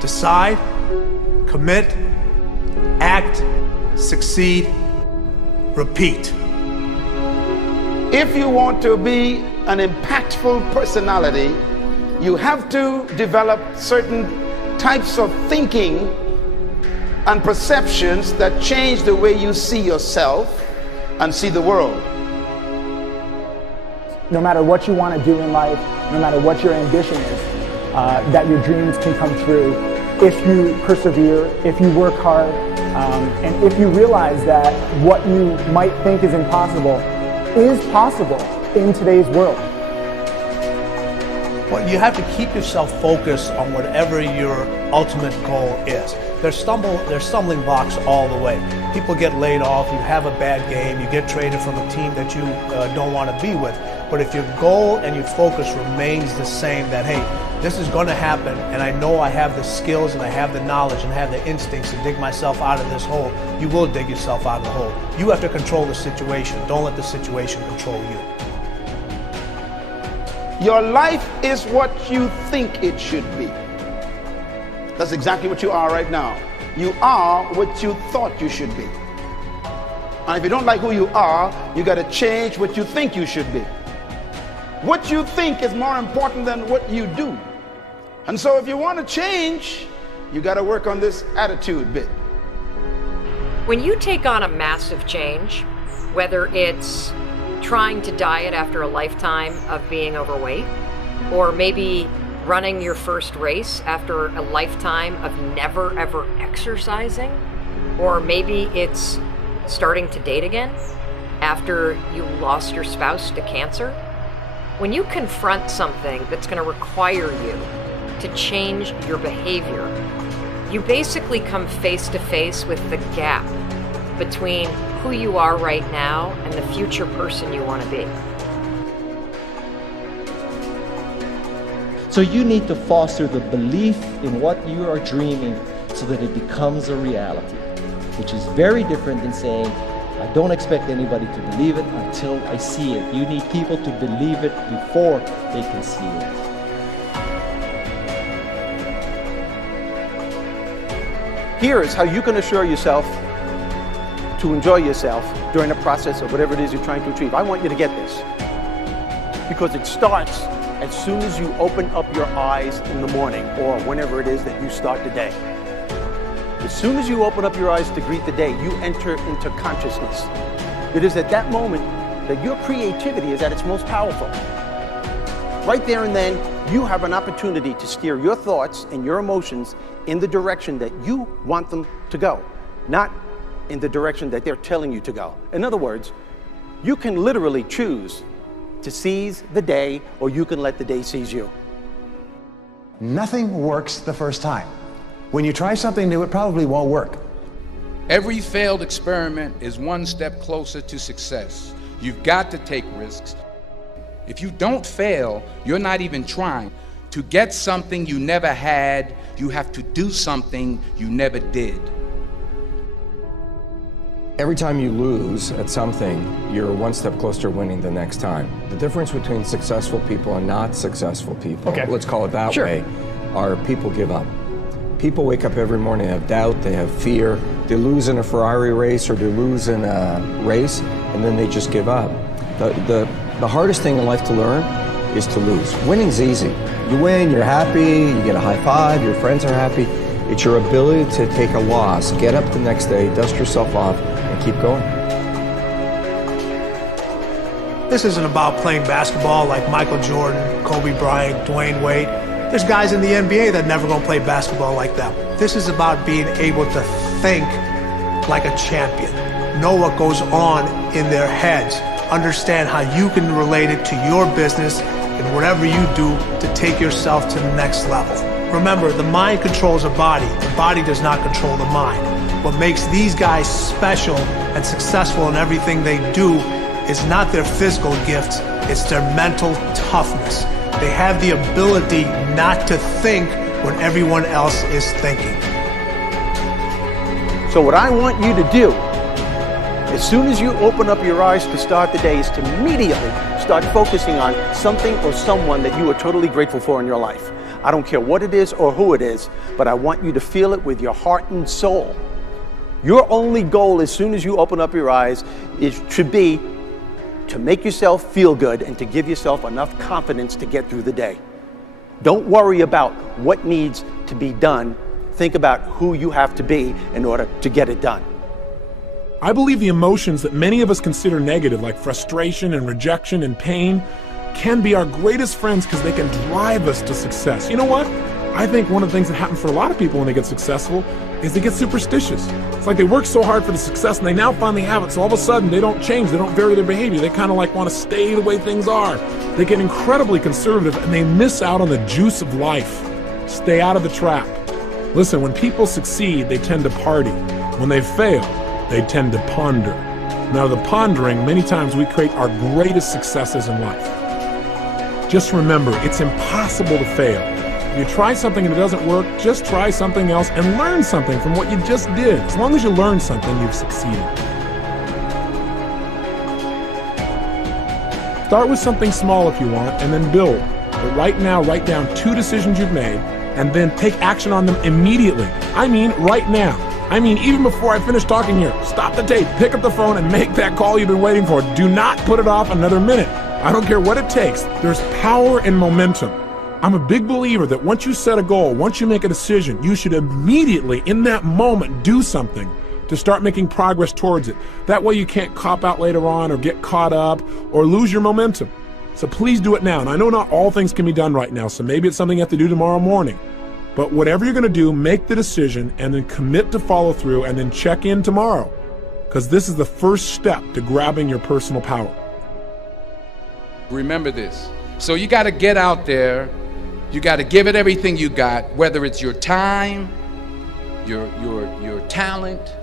Decide, commit, act, succeed, repeat. If you want to be an impactful personality, you have to develop certain types of thinking and perceptions that change the way you see yourself and see the world. No matter what you want to do in life, no matter what your ambition is, that your dreams can come true if you persevere, if you work hard, and if you realize that what you might think is impossible is possible in today's world. Well, you have to keep yourself focused on whatever your ultimate goal is. There's stumbling blocks all the way. People get laid off, you have a bad game, you get traded from a team that you don't want to be with. But if your goal and your focus remains the same, that hey, this is going to happen, and I know I have the skills and I have the knowledge and I have the instincts to dig myself out of this hole, you will dig yourself out of the hole. You have to control the situation. Don't let the situation control you. Your life is what you think it should be. That's exactly what you are right now. You are what you thought you should be. And if you don't like who you are, you got to change what you think you should be. What you think is more important than what you do. And so if you want to change, you got to work on this attitude bit. When you take on a massive change, whether it's trying to diet after a lifetime of being overweight, or maybe running your first race after a lifetime of never ever exercising, or maybe it's starting to date again after you lost your spouse to cancer. When you confront something that's going to require you to change your behavior, you basically come face to face with the gap between who you are right now and the future person you want to be. So you need to foster the belief in what you are dreaming so that it becomes a reality, which is very different than saying, I don't expect anybody to believe it until I see it. You need people to believe it before they can see it. Here is how you can assure yourself to enjoy yourself during the process of whatever it is you're trying to achieve. I want you to get this, because it starts as soon as you open up your eyes in the morning, or whenever it is that you start the day. As soon as you open up your eyes to greet the day, you enter into consciousness. It is at that moment that your creativity is at its most powerful. Right there and then, you have an opportunity to steer your thoughts and your emotions in the direction that you want them to go, not in the direction that they're telling you to go. In other words, you can literally choose to seize the day, or you can let the day seize you. Nothing works the first time. When you try something new, it probably won't work. Every failed experiment is one step closer to success. You've got to take risks. If you don't fail, you're not even trying. To get something you never had, you have to do something you never did. Every time you lose at something, you're one step closer to winning the next time. The difference between successful people and not successful people, let's call it that way, are people give up. People wake up every morning, they have doubt, they have fear, they lose in a Ferrari race or they lose in a race, and then they just give up. The hardest thing in life to learn is to lose. Winning's easy. You win, you're happy, you get a high five, your friends are happy. It's your ability to take a loss, get up the next day, dust yourself off, and keep going. This isn't about playing basketball like Michael Jordan, Kobe Bryant, Dwayne Wade. There's guys in the NBA that never gonna play basketball like them. This is about being able to think like a champion, know what goes on in their heads, understand how you can relate it to your business and whatever you do to take yourself to the next level. Remember, the mind controls the body does not control the mind. What makes these guys special and successful in everything they do is not their physical gifts, it's their mental toughness. They have the ability not to think when everyone else is thinking. So what I want you to do As soon as you open up your eyes to start the day, is to immediately start focusing on something or someone that you are totally grateful for in your life. I don't care what it is or who it is, but I want you to feel it with your heart and soul. Your only goal as soon as you open up your eyes should be to make yourself feel good and to give yourself enough confidence to get through the day. Don't worry about what needs to be done. Think about who you have to be in order to get it done. I believe the emotions that many of us consider negative, like frustration and rejection and pain, can be our greatest friends because they can drive us to success. You know what? I think one of the things that happens for a lot of people when they get successful is they get superstitious. It's like they work so hard for the success and they now finally have it, so all of a sudden they don't change, they don't vary their behavior, they kind of like want to stay the way things are. They get incredibly conservative and they miss out on the juice of life. Stay out of the trap. Listen, when people succeed, they tend to party. When they fail, they tend to ponder. Now, the pondering, many times we create our greatest successes in life. Just remember, it's impossible to fail. If you try something and it doesn't work, just try something else and learn something from what you just did. As long as you learn something, you've succeeded. Start with something small if you want, and then build. But right now, write down 2 decisions you've made, and then take action on them immediately. I mean, right now. I mean, even before I finish talking here, stop the tape, pick up the phone, and make that call you've been waiting for. Do not put it off another minute. I don't care what it takes. There's power in momentum. I'm a big believer that once you set a goal, once you make a decision, you should immediately, in that moment, do something to start making progress towards it. That way you can't cop out later on or get caught up or lose your momentum. So please do it now. And I know not all things can be done right now, so maybe it's something you have to do tomorrow morning. But whatever you're going to do, make the decision and then commit to follow through and then check in tomorrow. Because this is the first step to grabbing your personal power. Remember this. So you got to get out there. You got to give it everything you got, whether it's your time, your talent,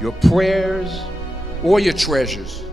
your prayers, or your treasures.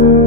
you.